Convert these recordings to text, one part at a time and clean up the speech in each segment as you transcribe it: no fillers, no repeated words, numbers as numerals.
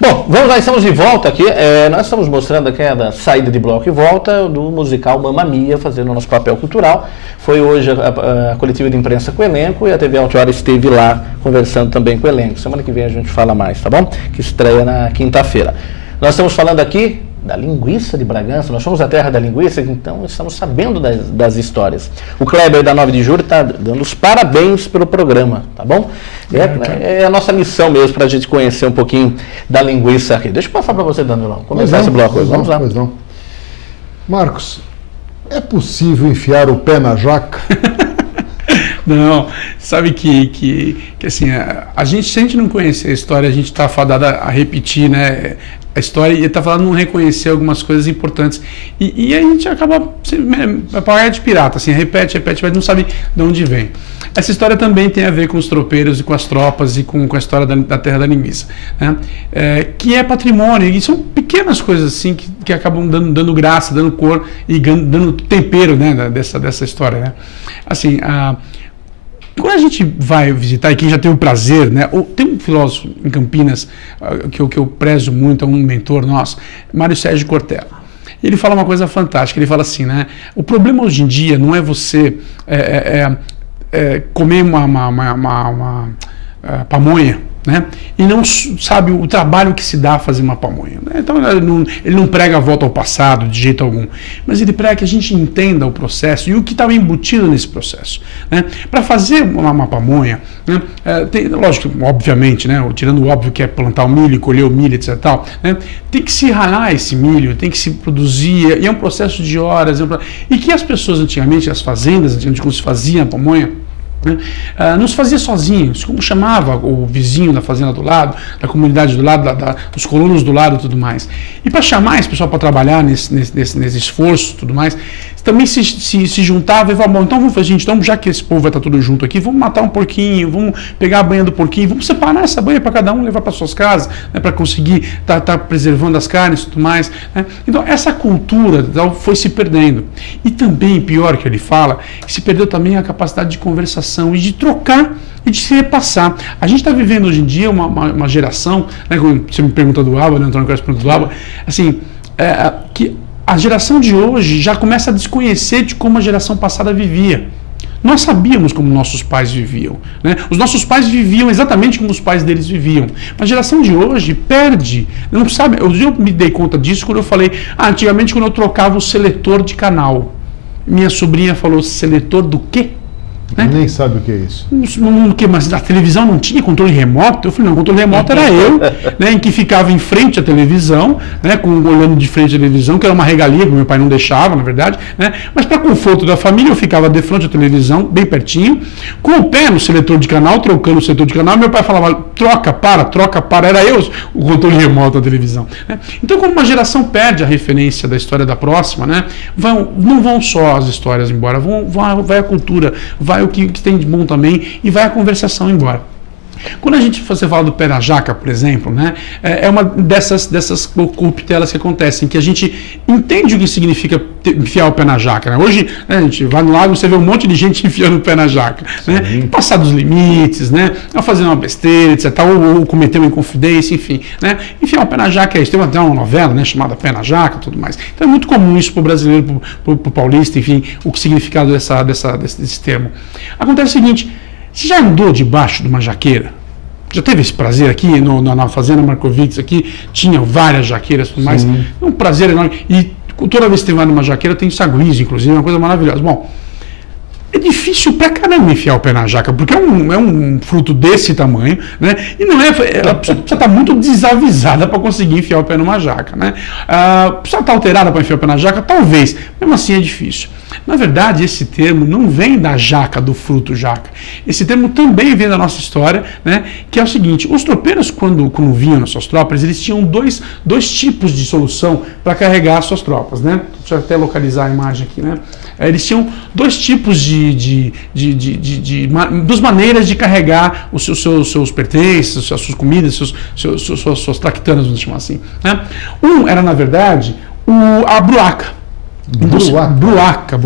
Bom, vamos lá, estamos de volta aqui. Nós estamos mostrando aqui a saída de bloco e volta do musical Mamma Mia, fazendo o nosso papel cultural. Foi hoje a coletiva de imprensa com o elenco e a TV Altiora esteve lá conversando também com o elenco. Semana que vem a gente fala mais, tá bom? Que estreia na quinta-feira. Nós estamos falando aqui da linguiça de Bragança, nós somos a terra da linguiça, então estamos sabendo das histórias. O Kleber da 9 de julho está dando os parabéns pelo programa, tá bom? É a nossa missão mesmo para a gente conhecer um pouquinho da linguiça aqui. Deixa eu passar para você, Danilão, começar esse bloco hoje. Vamos lá. Pois não. Marcos, é possível enfiar o pé na jaca? Não, sabe que assim, a gente, se a gente não conhecer a história, a gente está fadado a repetir, né, a história, e está falando não reconhecer algumas coisas importantes. E a gente acaba pagar de pirata, assim, repete, mas não sabe de onde vem. Essa história também tem a ver com os tropeiros e com as tropas e com a história da Terra da Linguiça, né? Que é patrimônio, e são pequenas coisas assim que acabam dando graça, dando cor e dando tempero, né, dessa história, né? Assim, quando a gente vai visitar, e quem já teve o prazer, né? Tem um filósofo em Campinas que eu prezo muito, é um mentor nosso, Mário Sérgio Cortella. Ele fala uma coisa fantástica, ele fala assim, né? O problema hoje em dia não é você comer uma pamonha, né? E não sabe o trabalho que se dá a fazer uma pamonha, né? Então ele não prega a volta ao passado de jeito algum, mas ele prega que a gente entenda o processo e o que estava embutido nesse processo, né? Para fazer uma pamonha, né? Lógico, obviamente, né? Tirando o óbvio que é plantar o milho, colher o milho, etc. Tal, né? Tem que se ralar esse milho, tem que se produzir, e é um processo de horas, e que as pessoas antigamente, as fazendas, antigamente, como se fazia a pamonha, não se fazia sozinhos, como chamava o vizinho da fazenda do lado, da comunidade do lado, dos colonos do lado e tudo mais. E para chamar esse pessoal para trabalhar nesse esforço e tudo mais, também se juntava e falava, bom, então vamos fazer, gente, então já que esse povo vai estar tudo junto aqui, vamos matar um porquinho, vamos pegar a banha do porquinho, vamos separar essa banha para cada um levar para suas casas, né, para conseguir estar preservando as carnes e tudo mais, né? Então essa cultura foi se perdendo. E também, pior que ele fala, se perdeu também a capacidade de conversação e de trocar e de se repassar. A gente está vivendo hoje em dia uma geração, né, como você me pergunta do Alba, né, Antônio Carlos pergunta do Alba, assim, que a geração de hoje já começa a desconhecer de como a geração passada vivia. Nós sabíamos como nossos pais viviam, né? Os nossos pais viviam exatamente como os pais deles viviam. Mas a geração de hoje perde, não sabe. Eu me dei conta disso quando eu falei, antigamente quando eu trocava o seletor de canal. Minha sobrinha falou, seletor do quê? Né? Nem sabe o que é isso. Mas a televisão não tinha controle remoto? Eu falei, não, o controle remoto era eu, né, em que ficava em frente à televisão, né, olhando de frente à televisão, que era uma regalia que meu pai não deixava, na verdade, né, mas para conforto da família eu ficava de frente à televisão, bem pertinho, com o pé no seletor de canal, trocando o seletor de canal, meu pai falava, troca, para, era eu o controle remoto da televisão. Né? Então, como uma geração perde a referência da história da próxima, né, não vão só as histórias embora, vai a cultura, vai o que tem de bom também, e vai a conversação embora. Quando você fala do pé na jaca, por exemplo, né, é uma dessas corruptelas que acontecem, que a gente entende o que significa enfiar o pé na jaca. Né? Hoje, né, a gente vai no lago, você vê um monte de gente enfiando o pé na jaca. Né? Passar dos limites, né? Fazer uma besteira, etc. Ou cometer uma inconfidência, enfim. Né? Enfiar o pé na jaca é isso. Tem até uma novela, né, chamada Pé na Jaca e tudo mais. Então é muito comum isso para o brasileiro, para o paulista, enfim, o significado desse termo. Acontece o seguinte, você já andou debaixo de uma jaqueira? Já teve esse prazer aqui na Fazenda Markovics aqui? Tinha várias jaqueiras e tudo mais. É um prazer enorme. E toda vez que você vai numa jaqueira tem saguizo, inclusive, é uma coisa maravilhosa. Bom, é difícil pra caramba enfiar o pé na jaca, porque é um fruto desse tamanho, né? E não a pessoa precisa estar muito desavisada para conseguir enfiar o pé numa jaca, né? Precisa estar alterada para enfiar o pé na jaca? Talvez. Mesmo assim é difícil. Na verdade, esse termo não vem da jaca, do fruto jaca. Esse termo também vem da nossa história, né? Que é o seguinte, os tropeiros, quando vinham nas suas tropas, eles tinham dois tipos de solução para carregar as suas tropas, né? Deixa eu até localizar a imagem aqui, né? Eles tinham dois tipos duas maneiras de carregar os seus pertences, as suas comidas, suas tractanas, vamos chamar assim, né? Um era, na verdade, a bruaca. Buraca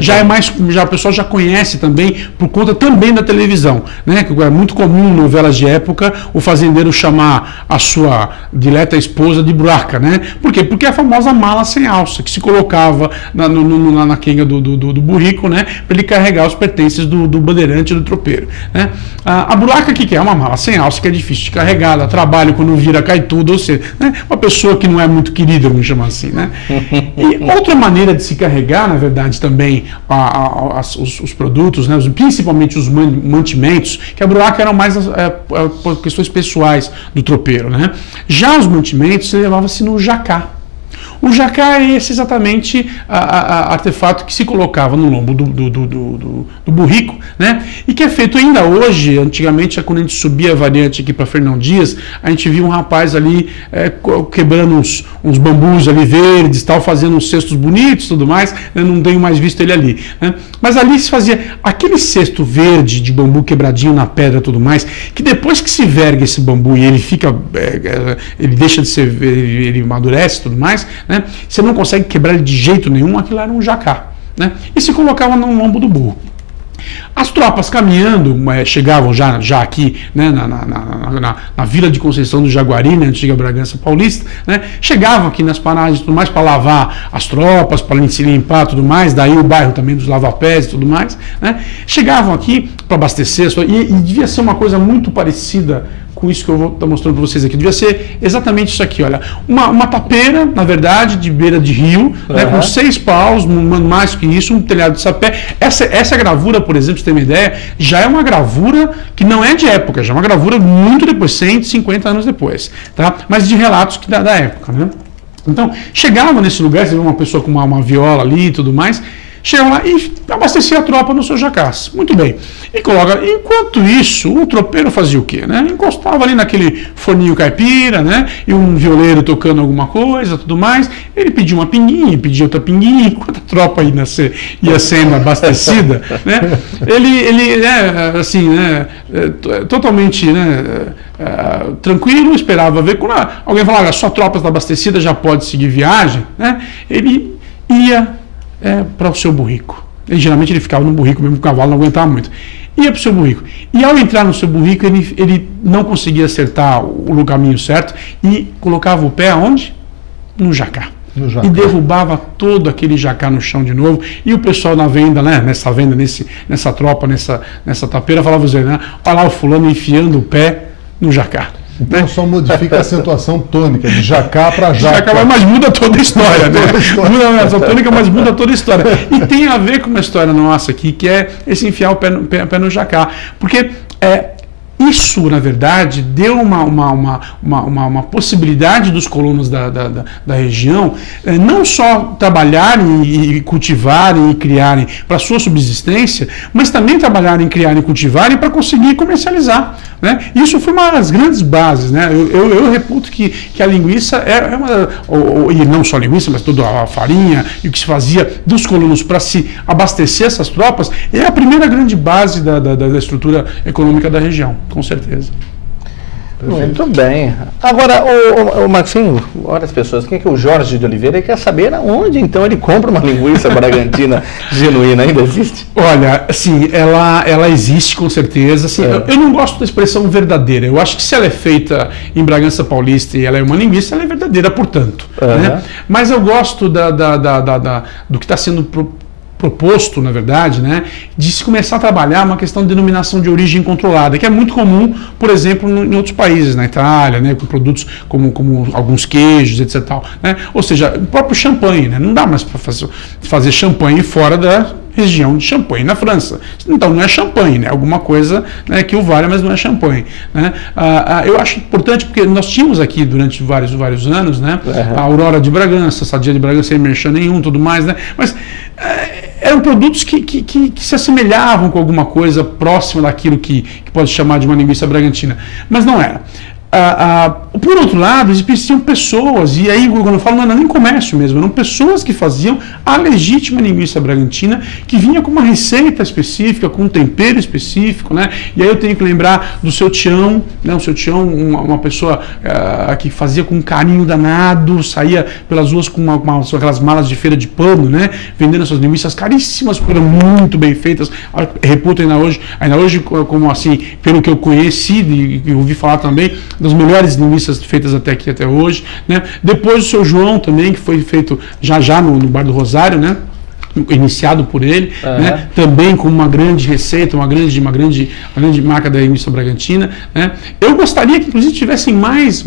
já é mais, já o pessoal já conhece também por conta também da televisão, né? Que é muito comum em novelas de época o fazendeiro chamar a sua dileta esposa de buraca, né? Por quê? Porque é a famosa mala sem alça que se colocava na quenga do burrico, né? Para ele carregar os pertences do bandeirante e do tropeiro, né? A buraca que é uma mala sem alça que é difícil de carregar, dá trabalho, quando vira cai tudo, ou seja, né? Uma pessoa que não é muito querida, vamos chamar assim, né? E outra maneira de se carregar, na verdade, também os produtos, né, principalmente os mantimentos, que a buraca eram mais por questões pessoais do tropeiro, né? Já os mantimentos levava-se no jacá. O jacá é esse exatamente artefato que se colocava no lombo do burrico, né? E que é feito ainda hoje. Antigamente, quando a gente subia a variante aqui para Fernão Dias, a gente via um rapaz ali quebrando uns bambus ali verdes, tal, fazendo uns cestos bonitos e tudo mais. Eu não tenho mais visto ele ali, né? Mas ali se fazia aquele cesto verde de bambu quebradinho na pedra e tudo mais, que depois que se verga esse bambu e ele fica, ele deixa de ser, ele amadurece e tudo mais, né? Você não consegue quebrar ele de jeito nenhum, aquilo era um jacá, né? E se colocava no lombo do burro. As tropas caminhando, chegavam já aqui, né, na Vila de Conceição do Jaguari, na antiga Bragança Paulista, né, chegavam aqui nas paragens e tudo mais para lavar as tropas, para se limpar e tudo mais, daí o bairro também dos lavapés e tudo mais, né, chegavam aqui para abastecer, e devia ser uma coisa muito parecida com isso que eu vou estar mostrando para vocês aqui. Devia ser exatamente isso aqui, olha. Uma tapeira, na verdade, de beira de rio, né, com 6 paus, mais que isso, um telhado de sapé. Essa gravura, por exemplo, pra você ter uma ideia, já é uma gravura que não é de época, já é uma gravura muito depois, 150 anos depois, tá? Mas de relatos da época, né? Então, chegava nesse lugar, você vê uma pessoa com uma viola ali e tudo mais, chegam lá e abastecia a tropa no seu jacás. Muito bem. E coloca. Enquanto isso, o tropeiro fazia o quê? Né? Encostava ali naquele forninho caipira, né? E um violeiro tocando alguma coisa, tudo mais. Ele pedia uma pinguinha, pedia outra pinguinha, enquanto a tropa ia sendo abastecida, né? Ele assim, né? Totalmente, né? Tranquilo, esperava ver. Quando alguém falava, sua tropa está abastecida, já pode seguir viagem, né? Ele ia para o seu burrico. Geralmente ele ficava no burrico, mesmo o cavalo não aguentava muito. Ia para o seu burrico. E ao entrar no seu burrico, ele não conseguia acertar o caminho certo e colocava o pé aonde? No jacá. E derrubava todo aquele jacá no chão de novo. E o pessoal na venda, né, nessa tropa, nessa tapeira, falava assim, né, olha lá o fulano enfiando o pé no jacá. Então só modifica a acentuação tônica, de jacá para jaca. Mas muda toda a história, né? Muda a acentuação tônica, mas muda toda a história. E tem a ver com uma história nossa aqui, que é esse enfiar o pé no jacá. Porque isso, na verdade, deu uma possibilidade dos colonos da região não só trabalharem e cultivarem e criarem para sua subsistência, mas também trabalharem, criarem e cultivarem para conseguir comercializar, né? Isso foi uma das grandes bases, né? Eu reputo que a linguiça e não só a linguiça, mas toda a farinha e o que se fazia dos colonos para se abastecer essas tropas é a primeira grande base da estrutura econômica da região. Com certeza. Muito bem. Agora, o Maxinho, olha as pessoas, quem é que é o Jorge de Oliveira? Ele quer saber aonde então ele compra uma linguiça bragantina genuína. Ainda existe? Olha, assim, ela existe com certeza. Assim, eu não gosto da expressão verdadeira. Eu acho que se ela é feita em Bragança Paulista e ela é uma linguiça, ela é verdadeira, portanto. Né? Mas eu gosto do que está sendo proposto, na verdade, né, de se começar a trabalhar uma questão de denominação de origem controlada, que é muito comum, por exemplo, em outros países, na Itália, né, com produtos como alguns queijos, etc. Né? Ou seja, o próprio champanhe, né? Não dá mais para fazer champanhe fora da região de Champagne, na França. Então não é champanhe, né? Alguma coisa, né, que o valha, mas não é champanhe, né? Eu acho importante porque nós tínhamos aqui durante vários anos, né, a Aurora de Bragança, a Sadia de Bragança sem merchan nenhum, tudo mais, né? Mas eram produtos que se assemelhavam com alguma coisa próxima daquilo que pode chamar de uma linguiça bragantina, mas não era. por outro lado, existiam pessoas, e aí quando eu falo, não é nem comércio mesmo, eram pessoas que faziam a legítima linguiça bragantina, que vinha com uma receita específica, com um tempero específico, né? E aí eu tenho que lembrar do seu Tião, né? O seu Tião, uma pessoa que fazia com um carinho danado, saía pelas ruas com aquelas malas de feira de pano, né? Vendendo as suas linguiças caríssimas, porque eram muito bem feitas, reputo ainda hoje como assim, pelo que eu conheci e ouvi falar também, das melhores linguiças feitas até hoje, né? Depois o seu João também, que foi feito já no Bar do Rosário, né? Iniciado por ele, né? Também com uma grande receita, uma grande marca da linguiça bragantina, né? Eu gostaria que inclusive tivessem mais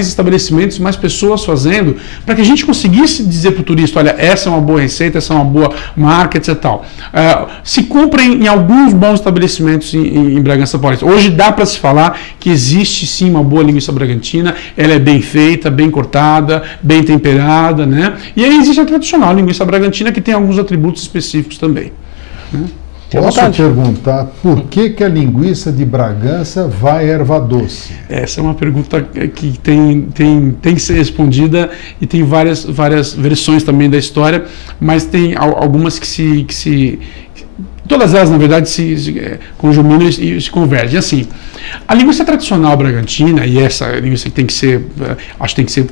estabelecimentos, mais pessoas fazendo, para que a gente conseguisse dizer para o turista, olha, essa é uma boa receita, essa é uma boa marca, etc. Tal. Se comprem em alguns bons estabelecimentos em Bragança Paulista. Hoje dá para se falar que existe sim uma boa linguiça bragantina, ela é bem feita, bem cortada, bem temperada, né? E aí existe a tradicional linguiça bragantina, que tem alguns atributos específicos também. Né? Posso perguntar por que a linguiça de Bragança vai erva doce? Essa é uma pergunta que tem que ser respondida e tem várias versões também da história, mas tem algumas todas elas, na verdade, se conjuminam e se convergem. Assim, a linguiça tradicional bragantina, e essa linguiça que tem que ser, acho que tem que ser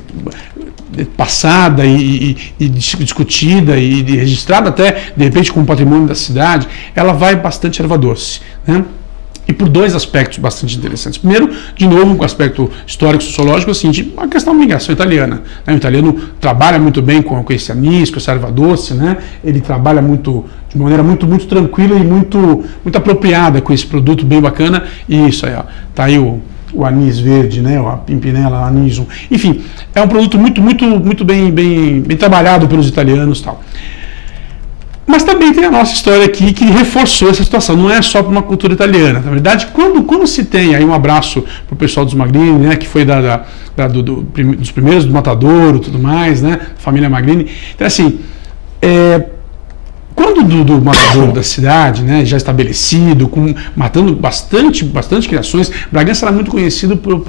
passada e discutida e registrada até, de repente, como patrimônio da cidade, ela vai bastante erva doce, né? E por dois aspectos bastante interessantes. Primeiro, de novo, com o aspecto histórico-sociológico, assim, a questão da migração italiana. Né? O italiano trabalha muito bem com esse anis, com essa erva doce, né? Ele trabalha de maneira muito tranquila e muito apropriada com esse produto bem bacana. E isso aí, ó, tá aí o anis verde, né? A Pimpinella anisum. Enfim, é um produto muito bem trabalhado pelos italianos e tal. Mas também tem a nossa história aqui que reforçou essa situação, não é só para uma cultura italiana. Na verdade, quando se tem, aí um abraço para o pessoal dos Magrini, né, que foi dos primeiros do Matadouro e tudo mais, né, família Magrini. Então, assim, quando do Matadouro da cidade, né, já estabelecido, matando bastante criações, Bragança era muito conhecido por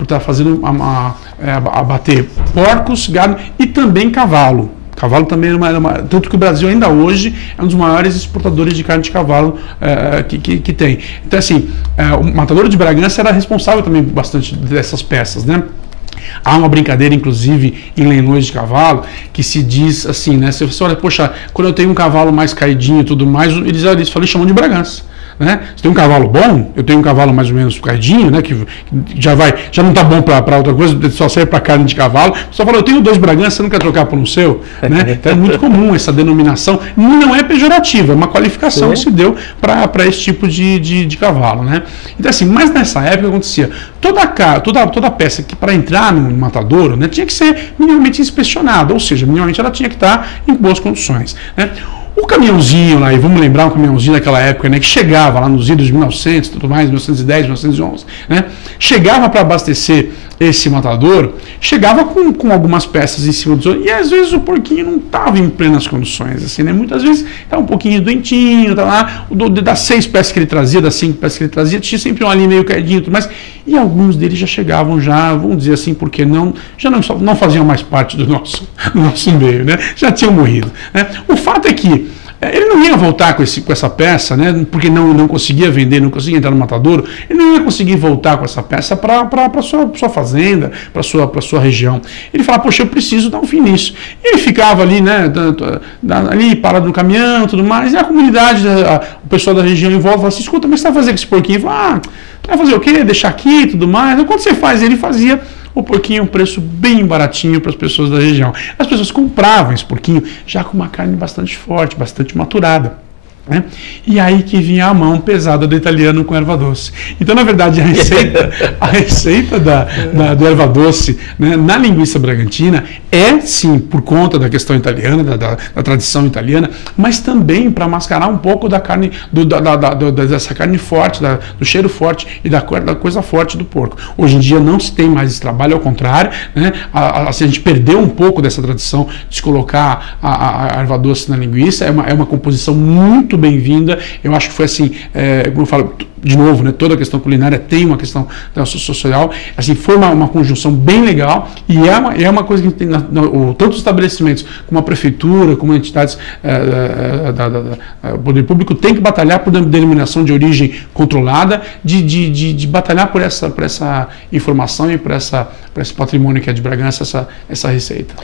estar fazendo abater porcos, gado e também cavalo. Cavalo também tanto que o Brasil ainda hoje é um dos maiores exportadores de carne de cavalo que tem. Então, assim, o Matadouro de Bragança era responsável também por bastante dessas peças, né? Há uma brincadeira, inclusive, em leilões de cavalo, que se diz assim, né? Você olha, poxa, quando eu tenho um cavalo mais caidinho e tudo mais, eles chamam de Bragança. Né? Você tem um cavalo bom, eu tenho um cavalo mais ou menos caidinho, né? Que já não está bom para outra coisa, só serve para carne de cavalo. Só fala, eu tenho 2 Bragança, você não quer trocar por um seu? Né? Então é muito comum essa denominação, não é pejorativa, é uma qualificação que se deu para esse tipo de cavalo. Né? Então assim, mas nessa época acontecia, toda peça que para entrar no matadouro, né, tinha que ser minimamente inspecionada, ou seja, minimamente ela tinha que estar em boas condições. Né? O caminhãozinho lá, e vamos lembrar um caminhãozinho daquela época, né, que chegava lá nos idos de 1900, tudo mais, 1910, 1911, né, chegava para abastecer esse matadouro, chegava com algumas peças em cima dos outros, e às vezes o porquinho não estava em plenas condições, assim, né, muitas vezes estava um pouquinho doentinho, tá lá, das 6 peças que ele trazia, das 5 peças que ele trazia, tinha sempre um ali meio caidinho, tudo mais, e alguns deles já chegavam vamos dizer assim, porque não faziam mais parte do nosso meio, né, já tinham morrido, né. O fato é que ele não ia voltar com essa peça, né, porque não conseguia vender, não conseguia entrar no matadouro, ele não ia conseguir voltar com essa peça para a sua fazenda, para a sua região. Ele falava, poxa, eu preciso dar um fim nisso. E ele ficava ali, né, ali parado no caminhão, tudo mais, e a comunidade, o pessoal da região em volta falava assim, escuta, mas você vai fazer com esse porquinho? Ele falava, vai fazer o quê? Deixar aqui e tudo mais. Então, quando você faz, ele fazia o porquinho um preço bem baratinho para as pessoas da região. As pessoas compravam esse porquinho já com uma carne bastante forte, bastante maturada. Né? E aí que vinha a mão pesada do italiano com erva doce. Então, na verdade, a receita do erva doce, né, na linguiça bragantina é, sim, por conta da questão italiana, da tradição italiana, mas também para mascarar um pouco da carne, dessa carne forte, do cheiro forte e da coisa forte do porco. Hoje em dia não se tem mais esse trabalho, ao contrário, né, a gente perdeu um pouco dessa tradição de se colocar a erva doce na linguiça, é uma composição muito muito bem-vinda. Eu acho que foi assim, como eu falo, de novo, né, toda a questão culinária tem uma questão social, assim, foi uma conjunção bem legal e é uma coisa que tem tanto os estabelecimentos como a prefeitura, como entidades do poder público tem que batalhar por denominação de origem controlada, de batalhar por essa informação e por esse patrimônio que é de Bragança, essa receita.